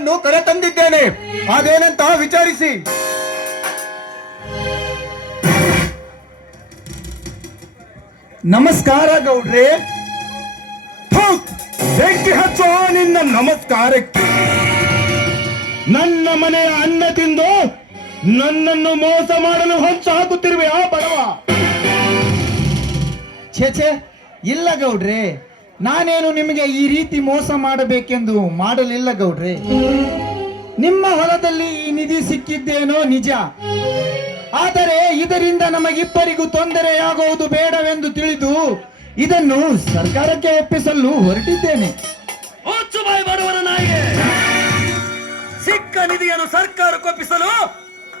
ಗೌಡರನ್ನು ಕರೆತಂದಿದ್ದೇನೆ. ಅದೇನಂತ ವಿಚಾರಿಸಿ. ನಮಸ್ಕಾರ ಗೌಡ್ರೆ. ಬೆಂಕಿ ಹಚ್ಚುವ ನಿನ್ನ ನಮಸ್ಕಾರಕ್ಕೆ. ನನ್ನ ಮನೆಯ ಅನ್ನ ತಿಂದು ನನ್ನನ್ನು ಮೋಸ ಮಾಡಲು ಹೊಂಚು ಹಾಕುತ್ತಿರುವೆ ಆ ಬಡವ. ಛೇ, ಇಲ್ಲ ಗೌಡ್ರೆ, ನಾನೇನು ನಿಮಗೆ ಈ ರೀತಿ ಮೋಸ ಮಾಡಬೇಕೆಂದು ಮಾಡಲಿಲ್ಲ ಗೌಡ್ರೆ. ನಿಮ್ಮ ಹೊಲದಲ್ಲಿ ಈ ನಿಧಿ ಸಿಕ್ಕಿದ್ದೇನೋ ನಿಜ, ಆದರೆ ಇದರಿಂದ ನಮಗಿಬ್ಬರಿಗೂ ತೊಂದರೆಯಾಗುವುದು ಬೇಡವೆಂದು ತಿಳಿದು ಇದನ್ನು ಸರ್ಕಾರಕ್ಕೆ ಒಪ್ಪಿಸಲು ಹೊರಟಿದ್ದೇನೆ. ಬಡವರ ನಾಯಿಗೆ ಸಿಕ್ಕ ನಿಧಿಯನ್ನು ಸರ್ಕಾರಕ್ಕೊಪ್ಪಿಸಲು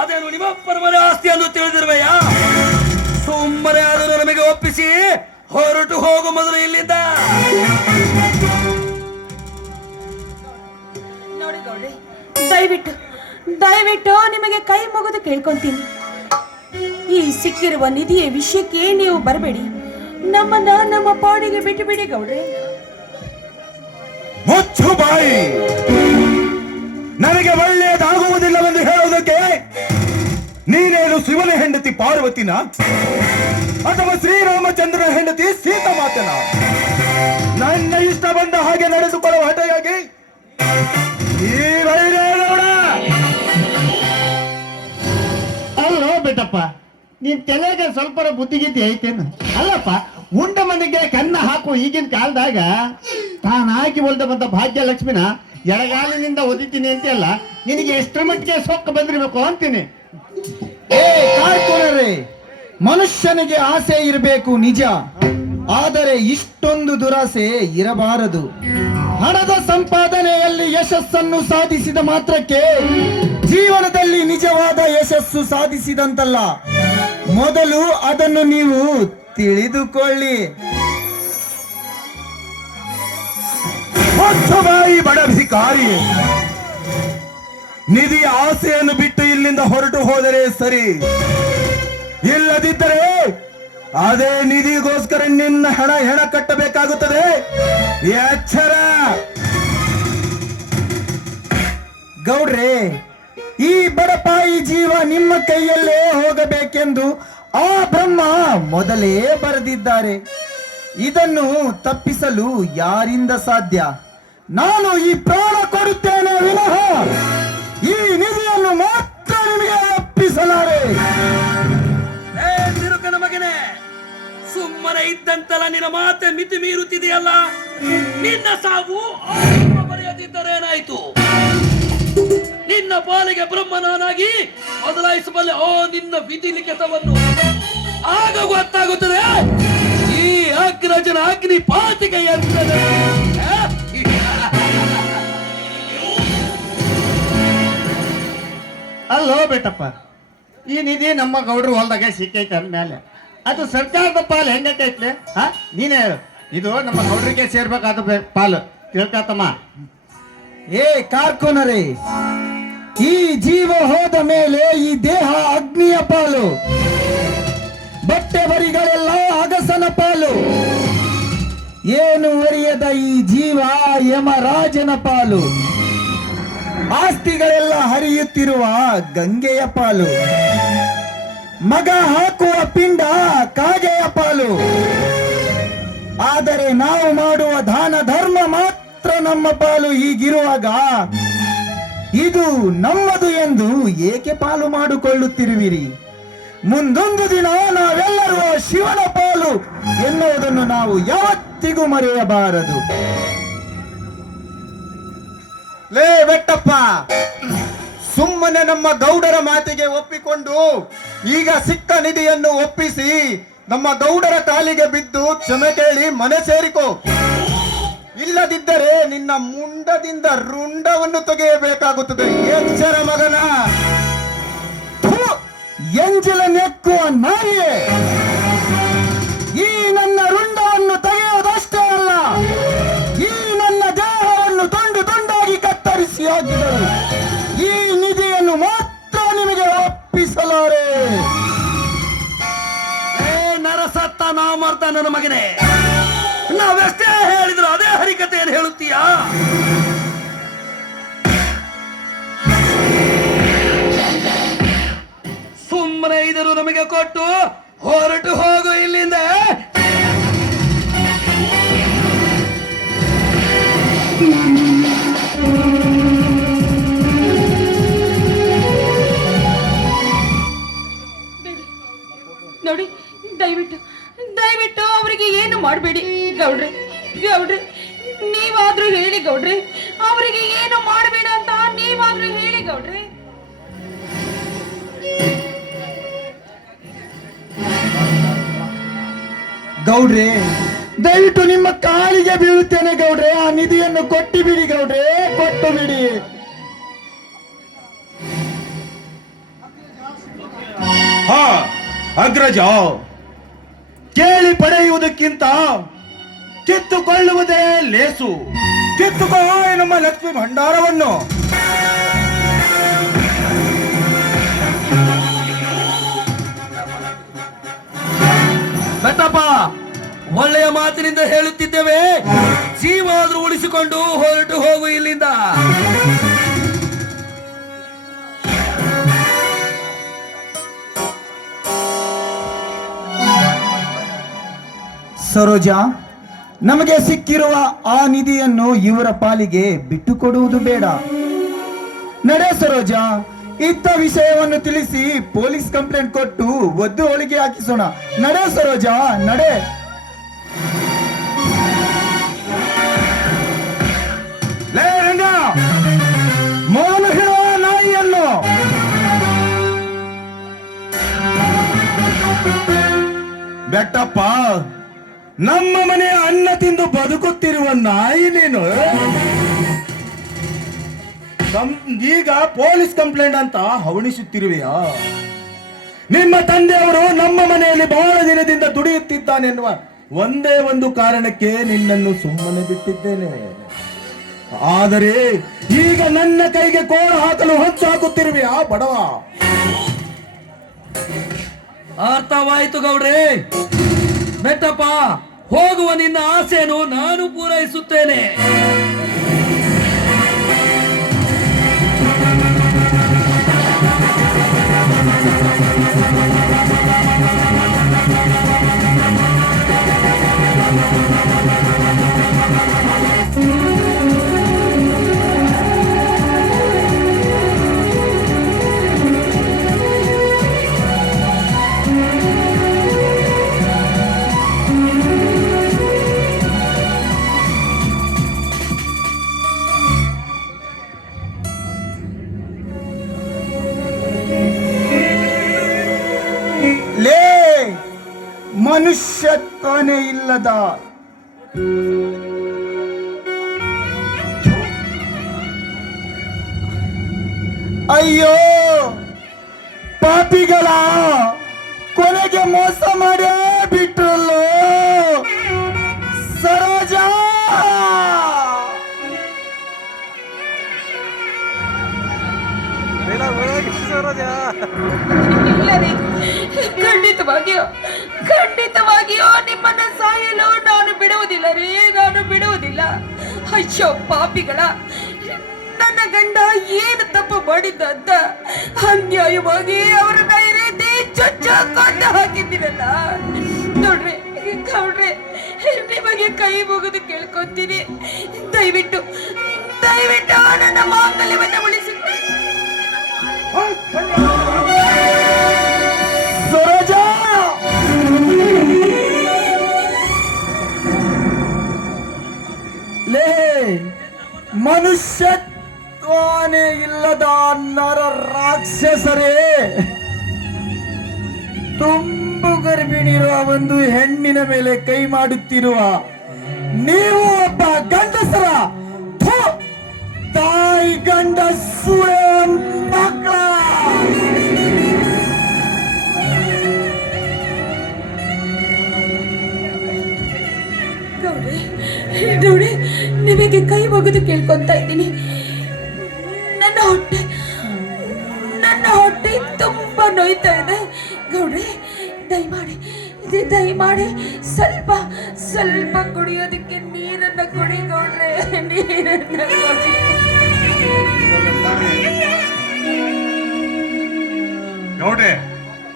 ಅದೇನು ನಿಮ್ಮಪ್ಪನ ಮನೆ ಆಸ್ತಿಯನ್ನು ತಿಳಿದಿರುವೆಯಾ? ಸುಮ್ಮನೆ ಅದನ್ನು ನಮಗೆ ಒಪ್ಪಿಸಿ ಹೊರಟು ಹೋಗು ಮೊದಲು ಇಲ್ಲಿಂದ. ನೋಡಿ ಗೌಡ್ರೆ, ದಯವಿಟ್ಟು ನಿಮಗೆ ಕೈ ಮುಗಿದು ಕೇಳ್ಕೊಂತೀನಿ, ಈ ಸಿಕ್ಕಿರುವ ನಿಧಿಯ ವಿಷಯಕ್ಕೆ ನೀವು ಬರಬೇಡಿ. ನಮ್ಮನ್ನ ನಮ್ಮ ಪಾಡಿಗೆ ಬಿಟ್ಟು ಬಿಡಿ ಗೌಡ್ರೆ. ಮುಚ್ಚು ಬಾಯಿ. ನನಗೆ ಒಳ್ಳೆಯದಾಗುವುದಿಲ್ಲವೆಂದು ಹೇಳುವುದಕ್ಕೆ ನೀನೇನು ಶಿವನ ಹೆಂಡತಿ ಪಾರ್ವತಿನ ಅಥವಾ ಶ್ರೀರಾಮಚಂದ್ರನ ಹೆಂಡತಿ ಸೀತಾಮಾತನ? ನನ್ನ ಇಷ್ಟ ಬಂದ ಹಾಗೆ ನಡೆದುಕೊಳ್ಳುವ ಹಠೆಯಾಗಿ ಈ ಬೈರೇಗೌಡ. ಅಲ್ಲೋ ಬೆಟ್ಟಪ್ಪ, ನೀನ್ ತಲೆಗೆ ಸ್ವಲ್ಪ ಬುದ್ಧಿಗಿದ್ದಿ ಐತೇನು? ಅಲ್ಲಪ್ಪ, ಉಂಡ ಮನೆಗೆ ಕನ್ನ ಹಾಕು. ಈಗಿನ ಕಾಲದಾಗ ತಾನಾಗಿ ಒಲ್ದ ಬಂದ ಭಾಗ್ಯಲಕ್ಷ್ಮಿನ ಎಡಗಾಲಿನಿಂದ ಒದಿತೀನಿ ಅಂತೆಲ್ಲ ನಿನಗೆ ಎಷ್ಟರ ಮಟ್ಟಿಗೆ ಸೊಕ್ಕ ಬಂದಿರ್ಬೇಕು ಅಂತೀನಿ. ಕಾರ್ಕುನರೇ, ಮನುಷ್ಯನಿಗೆ ಆಸೆ ಇರಬೇಕು ನಿಜ, ಆದರೆ ಇಷ್ಟೊಂದು ದುರಾಸೆ ಇರಬಾರದು. ಹಣದ ಸಂಪಾದನೆಯಲ್ಲಿ ಯಶಸ್ಸನ್ನು ಸಾಧಿಸಿದ ಮಾತ್ರಕ್ಕೆ ಜೀವನದಲ್ಲಿ ನಿಜವಾದ ಯಶಸ್ಸು ಸಾಧಿಸಿದಂತಲ್ಲ. ಮೊದಲು ಅದನ್ನು ನೀವು ತಿಳಿದುಕೊಳ್ಳಿ. ಬಾಯಿ ಬಡ ಭಿಕಾರಿ, ನಿಧಿಯ ಆಸೆಯನ್ನು ಬಿಟ್ಟು ಇಲ್ಲಿಂದ ಹೊರಟು ಹೋದರೆ ಸರಿ, ಇಲ್ಲದಿದ್ದರೆ ಅದೇ ನಿಧಿಗೋಸ್ಕರ ನಿನ್ನ ಹೆಣ ಕಟ್ಟಬೇಕಾಗುತ್ತದೆ. ಎಚ್ಚರ. ಗೌಡ್ರೆ, ಈ ಬಡಪಾಯಿ ಜೀವ ನಿಮ್ಮ ಕೈಯಲ್ಲೇ ಹೋಗಬೇಕೆಂದು ಆ ಬ್ರಹ್ಮ ಮೊದಲೇ ಬರೆದಿದ್ದಾರೆ. ಇದನ್ನು ತಪ್ಪಿಸಲು ಯಾರಿಂದ ಸಾಧ್ಯ? ನಾನು ಈ ಪ್ರಾಣ ಕೊಡುತ್ತೇನೆ ವಿನಃ ಈ ನಿಧಿಯನ್ನು ಮಾತ್ರ ನಿಮಗೆ ಒಪ್ಪಿಸಲಾರೆ. ತಿರುಕನ ಮಗನೇ, ಸುಮ್ಮನೆ ಇದ್ದಂತಲ್ಲ ನಿನ್ನ ಮಾತೆ ಮಿತಿ ಮೀರುತ್ತಿದೆಯಲ್ಲ. ನಿನ್ನ ಸಾವು ಬರೆಯದಿದ್ದರೇನಾಯ್ತು? ನಿನ್ನ ಪಾಲಿಗೆ ಬ್ರಹ್ಮನಾಗಿ ಬದಲಾಯಿಸಬಲ್ಲೆ ಓ ನಿನ್ನ ವಿಧಿ ಲಿಖಿತವನ್ನು. ಆಗ ಗೊತ್ತಾಗುತ್ತದೆ ಈ ಅಗ್ರಜನ ಅಗ್ನಿ ಪಾತಿಗೆ ಎಂದರೆ. ಅಲ್ಲೋ ಬೆಟ್ಟಪ್ಪ, ಈ ನಿಧಿ ನಮ್ಮ ಗೌಡ್ರು ಹೊಲ್ದಾಗ ಸಿಕ್ಕೈತೆ ಅಂದ್ಮೇಲೆ ಅದು ಸರ್ಕಾರದ ಪಾಲು ಹೆಂಗೈತ್ಲೆ? ನೀನೇ ಹೇಳು. ಇದು ನಮ್ಮ ಗೌಡ್ರಿಗೆ ಸೇರ್ಬೇಕಾದ ಪಾಲು, ತಿಳ್ಕಾತಮ್ಮ. ಕಾರ್ಕೋನರೇ, ಈ ಜೀವ ಹೋದ ಮೇಲೆ ಈ ದೇಹ ಅಗ್ನಿಯ ಪಾಲು, ಬಟ್ಟೆ ಬರಿಗಳೆಲ್ಲ ಅಗಸನ ಪಾಲು, ಏನು ಅರಿಯದ ಈ ಜೀವ ಯಮರಾಜನ ಪಾಲು, ಆಸ್ತಿಗಳೆಲ್ಲ ಹರಿಯುತ್ತಿರುವ ಗಂಗೆಯ ಪಾಲು, ಮಗ ಹಾಕುವ ಪಿಂಡ ಕಾಗೆಯ ಪಾಲು. ಆದರೆ ನಾವು ಮಾಡುವ ದಾನ ಧರ್ಮ ಮಾತ್ರ ನಮ್ಮ ಪಾಲು. ಹೀಗಿರುವಾಗ ಇದು ನಮ್ಮದು ಎಂದು ಏಕೆ ಪಾಲು ಮಾಡಿಕೊಳ್ಳುತ್ತಿರುವಿರಿ? ಮುಂದೊಂದು ದಿನ ನಾವೆಲ್ಲರೂ ಶಿವನ ಪಾಲು ಎನ್ನುವುದನ್ನು ನಾವು ಯಾವತ್ತಿಗೂ ಮರೆಯಬಾರದು. ಲೇ ಬೆಟ್ಟಪ್ಪ, ಸುಮ್ಮನೆ ನಮ್ಮ ಗೌಡರ ಮಾತಿಗೆ ಒಪ್ಪಿಕೊಂಡು ಈಗ ಸಿಕ್ಕ ನಿಧಿಯನ್ನು ಒಪ್ಪಿಸಿ ನಮ್ಮ ಗೌಡರ ಕಾಲಿಗೆ ಬಿದ್ದು ಕ್ಷಮೆ ಕೇಳಿ ಮನೆ ಸೇರಿಕೋ. ಇಲ್ಲದಿದ್ದರೆ ನಿನ್ನ ಮುಂಡದಿಂದ ರುಂಡವನ್ನು ತೆಗೆಯಬೇಕಾಗುತ್ತದೆ. ಎಚ್ಚರ ಮಗನ. ಎಂಜಲ ನೆಕ್ಕುವ ನಾಯಿಯೇ, ಈ ನನ್ನ ರುಂಡವನ್ನು ತೆಗೆಯುವುದಷ್ಟೇ ಅಲ್ಲ, ಈ ನನ್ನ ದೇಹವನ್ನು ತುಂಡು ತುಂಡಾಗಿ ಕತ್ತರಿಸಿ ಹಾಕಿದರು. ಈ ನಿಧಿಯನ್ನು ಮಾತ್ರ ನಿಮಗೆ ಒಪ್ಪಿಸಲಾರೆ. ನರಸತ್ತ ನಾಮರ್ತ ನನ್ನ ಮಗನೇ, ನಾವೆಷ್ಟೇ ಹೇಳಿದ್ರು ಅದೇ ಹರಿಕತೆಯನ್ನು ಹೇಳುತ್ತೀಯಾ? ಸುಮ್ಮನೆ ಇದರು ನಮಗೆ ಕೊಟ್ಟು ಹೊರಟು ಹೋಗು ಇಲ್ಲಿಂದ. ನೋಡಿ, ದಯವಿಟ್ಟು ದಯವಿಟ್ಟು ಅವರಿಗೆ ಏನು ಮಾಡಬೇಡಿ ಗೌಡ್ರೆ. ಗೌಡ್ರೆ, ನೀವಾದ್ರೂ ಹೇಳಿ ಗೌಡ್ರೆ, ಅವರಿಗೆ ಏನು ಮಾಡಬೇಡ ಅಂತ ನೀವಾದ್ರೂ ಹೇಳಿ ಗೌಡ್ರೆ. ಗೌಡ್ರೆ, ದಯವಿಟ್ಟು ನಿಮ್ಮ ಕಾಲಿಗೆ ಬೀಳುತ್ತೇನೆ ಗೌಡ್ರೆ. ಆ ನಿಧಿಯನ್ನು ಕೊಟ್ಟು ಬಿಡಿ ಗೌಡ್ರೆ, ಕೊಟ್ಟು ಬಿಡಿ. ಹಾ ಅಗ್ರಜ, ಕೇಳಿ ಪಡೆಯುವುದಕ್ಕಿಂತ ಕಿತ್ತುಕೊಳ್ಳುವುದೇ ಲೇಸು. ಕಿತ್ತುಕೋ ನಮ್ಮ ಲಕ್ಷ್ಮಿ ಭಂಡಾರವನ್ನು. ಬೆಟ್ಟಪ್ಪ, ಒಳ್ಳೆಯ ಮಾತಿನಿಂದ ಹೇಳುತ್ತಿದ್ದೇವೆ, ಜೀವಾದ್ರೂ ಉಳಿಸಿಕೊಂಡು ಹೊರಟು ಹೋಗು ಇಲ್ಲಿಂದ. ಸರೋಜಾ, ನಮಗೆ ಸಿಕ್ಕಿರುವ ಆ ನಿಧಿಯನ್ನು ಇವರ ಪಾಲಿಗೆ ಬಿಟ್ಟು ಕೊಡುವುದು ಬೇಡ. ನಡೆ ಸರೋಜಾ, ಇತ್ತ ವಿಷಯವನ್ನು ತಿಳಿಸಿ ಪೊಲೀಸ್ ಕಂಪ್ಲೇಂಟ್ ಕೊಟ್ಟು ಒದ್ದು ಹೋಳಿಗೆ ಹಾಕಿಸೋಣ. ನಡೆ ಸರೋಜಾ, ನಡೆ. ಲೇ ರಂಗ, ಮೊದಲು ಹೇಳುವ ನಾಯಿಯನ್ನು. ಬೆಟ್ಟಪ್ಪ, ನಮ್ಮ ಮನೆಯ ಅನ್ನ ತಿಂದು ಬದುಕುತ್ತಿರುವ ನಾಯಿ ನೀನು. ಈಗ ಪೊಲೀಸ್ ಕಂಪ್ಲೇಂಟ್ ಅಂತ ಹವಣಿಸುತ್ತಿರುವೆಯಾ? ನಿಮ್ಮ ತಂದೆಯವರು ನಮ್ಮ ಮನೆಯಲ್ಲಿ ಬಹಳ ದಿನದಿಂದ ದುಡಿಯುತ್ತಿದ್ದಾನೆನ್ನುವ ಒಂದೇ ಒಂದು ಕಾರಣಕ್ಕೆ ನಿನ್ನನ್ನು ಸುಮ್ಮನೆ ಬಿಟ್ಟಿದ್ದೇನೆ. ಆದರೆ ಈಗ ನನ್ನ ಕೈಗೆ ಕೋಳ ಹಾಕಲು ಹೊಂಚು ಹಾಕುತ್ತಿರುವೆಯಾ ಬಡವ? ಅರ್ಥವಾಯಿತು ಗೌಡ್ರೆ. ಬೆಟ್ಟಪ್ಪ, ಹೋಗುವ ನಿನ್ನ ಆಸೆಯನ್ನು ನಾನು ಪೂರೈಸುತ್ತೇನೆ. ಲೇ ಮನುಷ್ಯತ್ವನೇ ಇಲ್ಲದ ಅಯ್ಯೋ ಪಾಪಿಗಳ, ಕೊನೆಗೆ ಮೋಸ ಮಾಡೇ ಬಿಟ್ರಲ್ಲೋ ಸರೋಜಾ. ಇಲ್ಲ ರೀ, ಖಂಡಿತವಾಗಿಯೋ ನಿಮ್ಮನ್ನ ಸಾಯಲು ನಾನು ಬಿಡುವುದಿಲ್ಲ ರೀ, ನಾನು ಬಿಡುವುದಿಲ್ಲ. ಅಯ್ಯೋ ಪಾಪಿಗಳ, ನನ್ನ ಗಂಡ ಏನು ತಪ್ಪು ಮಾಡಿದ್ದ ಅಂತ ಅನ್ಯಾಯವಾಗಿ ಅವರನ್ನ ಈ ರೀತಿ ಚುಚ್ಚಿಕೊಂಡು ಹಾಕಿದ್ದೀರಲ್ಲ. ನೋಡ್ರಿ ಗೌಡ್ರೆ, ನಿಮಗೆ ಕೈ ಮುಗಿದು ಕೇಳ್ಕೊತೀನಿ, ದಯವಿಟ್ಟು ದಯವಿಟ್ಟು ನನ್ನ ಮಾಂಗಲ್ಯವನ್ನು ಉಳಿಸಿ. ಸರೋಜಾ, ಲೇ ಮನುಷ್ಯತ್ವನೇ ಇಲ್ಲದ ನರ ರಾಕ್ಷಸರೇ, ತುಂಬು ಗರ್ಭಿಣಿರುವ ಒಂದು ಹೆಣ್ಣಿನ ಮೇಲೆ ಕೈ ಮಾಡುತ್ತಿರುವ ನೀವು ಒಬ್ಬ ಗಂಡಸರ ಥು, ತಾಯಿ ಗಂಡ ಸುಳೆ ಮಕ್ಕಳ. ನೋಡಿ, ನಿಮಗೆ ಕೈ ಮುಗಿದು ಕೇಳ್ಕೊಂತ ಇದ್ದೀನಿ. ನನ್ನ ಹೊಟ್ಟೆ ತುಂಬಾ ನೋಯ್ತಾ ಇದೆ ಗೌಡ್ರೆ. ದಯಮಾಡಿ ಸ್ವಲ್ಪ ಕುಡಿಯೋದಕ್ಕೆ ನೀರನ್ನ ಕೊಡಿ ಗೌಡ್ರೆ, ನೀರನ್ನ ಕೊಡಿ. ಗೌಡೆ,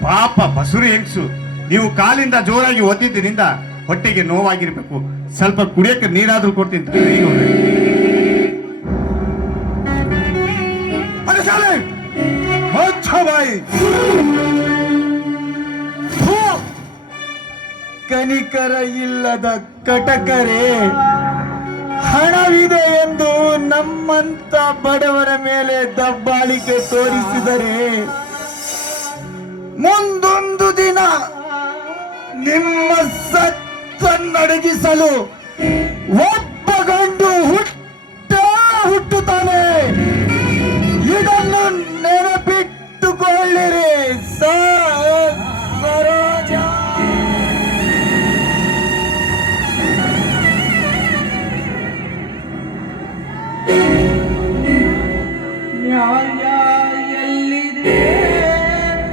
ಪಾಪ ಬಸುರು ಹೆಂಗ್ಸು, ನೀವು ಕಾಲಿಂದ ಜೋರಾಗಿ ಒದ್ದಿದ್ದರಿಂದ ಹೊಟ್ಟೆಗೆ ನೋವಾಗಿರ್ಬೇಕು. ಸ್ವಲ್ಪ ಕುಡಿಯಕ್ಕೆ ನೀರಾದ್ರೂ ಕೊಡ್ತೀನಿ ತಗೊಳ್ಳಿ ಗೌಡ್ರೆ. ಕನಿಕರ ಇಲ್ಲದ ಕಟಕರೆ, ಹಣವಿದೆ ಎಂದು ನಮ್ಮಂತ ಬಡವರ ಮೇಲೆ ದಬ್ಬಾಳಿಕೆ ತೋರಿಸಿದರೆ ಮುಂದೊಂದು ದಿನ ನಿಮ್ಮ ಸತ್ತನ್ನಡಗಿಸಲು ಒಬ್ಬ ಗಂಡು ಹುಟ್ಟುತ್ತಾನೆ. ಇದನ್ನು ನೆನಪಿಟ್ಟುಕೊಳ್ಳಿರಿ ಸರೋಜ.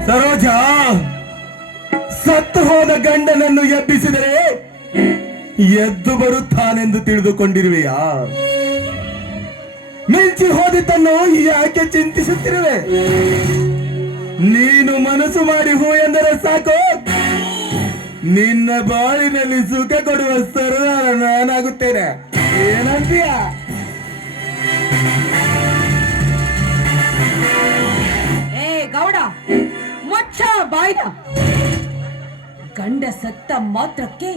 ಸರೋಜ, ಸತ್ತು ಹೋದ ಗಂಡನನ್ನು ಎಬ್ಬಿಸಿದರೆ ಎದ್ದು ಬರುತ್ತಾನೆಂದು ತಿಳಿದುಕೊಂಡಿರುವೆಯಾ? ಮಿಂಚಿ ಹೋದಿದ್ದನ್ನು ಯಾಕೆ ಚಿಂತಿಸುತ್ತಿರುವೆ? ನೀನು ಮನಸ್ಸು ಮಾಡಿ ಹೂ ಎಂದರೆ ಸಾಕು, ನಿನ್ನ ಬಾಳಿನಲ್ಲಿ ಸುಖ ಕೊಡುವ ಸರದಾರ ನಾನಾಗುತ್ತೇನೆ. ಏನಂತೀಯ? ಏ ಗೌಡ, ಮುಚ್ಚ ಬಾಯ್ದ. ಗಂಡ ಸತ್ತ ಮಾತ್ರಕ್ಕೆ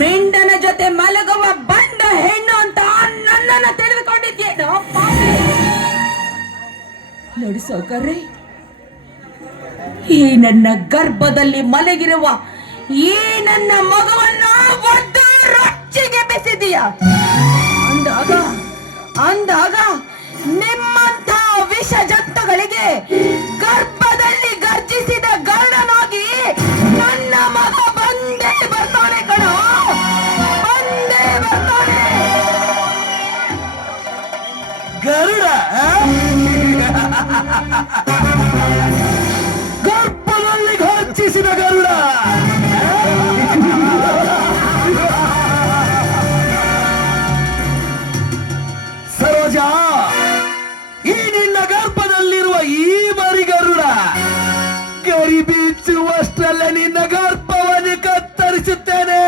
ಮೆಂಡನ ಜೊತೆ ಮಲಗುವ ಬಂಡ ಹೆಣ್ಣು ಅಂತ ನನ್ನನ್ನು ತಿಳಿದುಕೊಂಡಿದ್ದೇನೋ? ನೋಡಿ ಸೌಕರ್ಯ, ಈ ನನ್ನ ಗರ್ಭದಲ್ಲಿ ಮಲಗಿರುವ ಈ ನನ್ನ ಮಗುವನ್ನು ಒದ್ದು ರೊಚ್ಚಿಗೆ ಬೆಸೆದೀಯ ಅಂದಾಗ ನಿಮ್ಮಂಥ ವಿಷ ಜಂತುಗಳಿಗೆ ಗರ್ಭದಲ್ಲಿ ಗರ್ಜಿಸಿದ ಗರುಡನಾಗಿ ನನ್ನ ಮಗ ಬಂದೇ ಬರ್ತಾನೆ ಕಣೋ, ಬಂದೇ ಬರ್ತಾನೆ. ಗರುಡ ಗರ್ಭದಲ್ಲಿ ಗರ್ಜಿಸಿದ ಗರುಡ. ಸರೋಜ, ಈ ನಿನ್ನ ಗರ್ಭದಲ್ಲಿರುವ ಈ ಮರಿ ಗರುಡ ಗರಿ ಬೀಚುವಷ್ಟರಲ್ಲ ನಿನ್ನ ಗರ್ಭವನ್ನು ಕತ್ತರಿಸುತ್ತೇನೆ.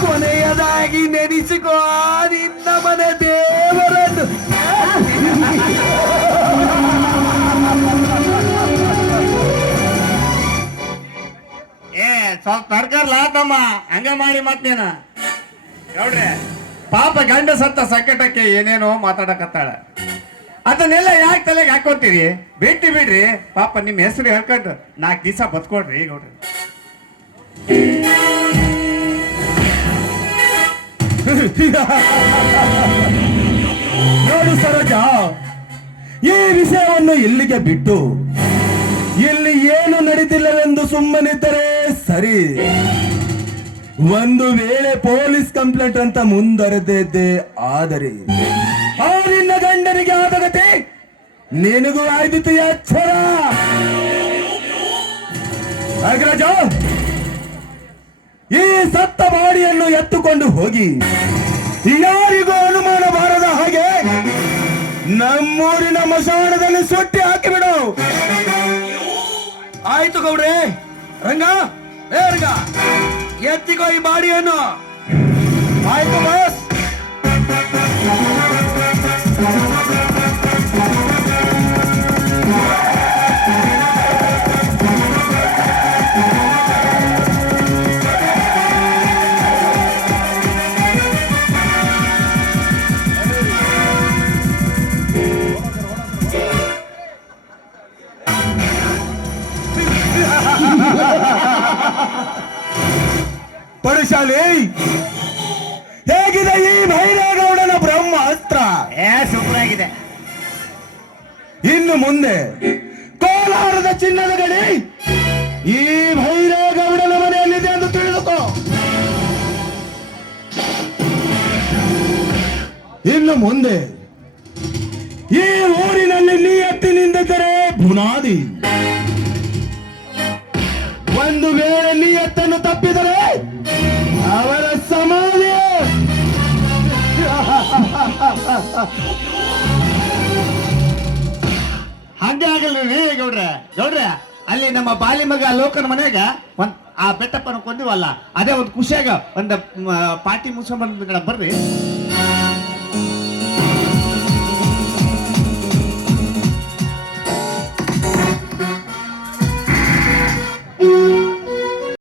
ಕೊನೆಯದಾಗಿ ನೆನೆಸಿಕೋ ನಿನ್ನ ಮನೆ ದೇವರನ್ನು. ಏ ಸ್ವಲ್ಪ ತರ್ಕರ್ಲ ತಮ್ಮ, ಹಂಗ ಮಾಡಿ ಮತ್ತೇನ ಗೌಡ್ರೆ. ಪಾಪ ಗಂಡ ಸತ್ತ ಸಂಕಟಕ್ಕೆ ಏನೇನೋ ಮಾತಾಡಕತ್ತಾಳ. ಅದನ್ನೆಲ್ಲ ಯಾಕೆ ತಲೆಗೆ ಹಾಕೋತೀರಿ? ಬಿಟ್ಟು ಬಿಡ್ರಿ, ಪಾಪ ನಿಮ್ಮ ಹೆಸರು ಹೇಳ್ಕೊಂಡು 4 ದಿವಸ ಬದ್ಕೊಡ್ರಿ ಗೌಡ್ರಿ. ನೋಡು ಸರೋಜ, ಈ ವಿಷಯವನ್ನು ಇಲ್ಲಿಗೆ ಬಿಟ್ಟು ಇಲ್ಲಿ ಏನು ನಡೆದಿಲ್ಲವೆಂದು ಸುಮ್ಮನಿದ್ದರೆ ಸರಿ. ಒಂದು ವೇಳೆ ಪೊಲೀಸ್ ಕಂಪ್ಲೇಂಟ್ ಅಂತ ಮುಂದರೆದಿದ್ದೆ ಆದರೆ ಆ ನಿನ್ನ ಗಂಡನಿಗೆ ಆದ ಗತಿ ನಿನಗೂ ಆಯ್ದಿತ್ತು ಎಚ್ಚರ. ನಾಗರಾಜ, ಈ ಸತ್ತ ಬಾಡಿಯನ್ನು ಎತ್ತುಕೊಂಡು ಹೋಗಿ ಯಾರಿಗೂ ಅನುಮಾನ ಬಾರದ ಹಾಗೆ ನಮ್ಮೂರಿನ ಮಶಾಣದಲ್ಲಿ ಸುಟ್ಟಿ ಹಾಕಿಬಿಡು. ಆಯ್ತು ಗೌಡ್ರೆ. ರಂಗ, ರಂಗ, ಎತ್ತಿಕೋ ಈ ಬಾಡಿಯನ್ನು. ಆಯ್ತು ಬಾಸ್. ಪಡುಶಾಲಿ, ಹೇಗಿದೆ ಈ ಭೈರೇಗೌಡನ ಬ್ರಹ್ಮಾಸ್ತ್ರ? ಸೂಪರ್ ಆಗಿದೆ. ಇನ್ನು ಮುಂದೆ ಕೋಲಾರದ ಚಿನ್ನದ ಗಡಿ ಈ ಭೈರೇಗೌಡನ ಮನೆಯಲ್ಲಿದೆ ಎಂದು ತಿಳಿದುಕೋ. ಇನ್ನು ಮುಂದೆ ಈ ಊರಿನಲ್ಲಿ ನೀ ಎತ್ತಿ ನಿಂತಿದ್ದರೆ ಬುನಾದಿ. ಒಂದು ವೇಳೆ ನೀ ಎತ್ತನ್ನು ತಪ್ಪಿದರೆ ಅವರ ಸಮಾಧಿ. ಹಾಗೆ ಆಗಲ್ರಿ ಗೌಡ್ರೆ. ಗೌಡ್ರೆ, ಅಲ್ಲಿ ನಮ್ಮ ಬಾಲಿ ಮಗ ಲೋಕನ ಮನ್ಯಾಗ ಒಂದ್ ಆ ಬೆಟ್ಟಪ್ಪನ ಕೊಂದಿವಲ್ಲ ಅದೇ ಒಂದು ಖುಷಿಯಾಗ ಒಂದು ಪಾರ್ಟಿ ಮುಗಿಸ್ಕೊಂಡ್ ಬಂದ್ಬಿಡ ಬರ್ರಿ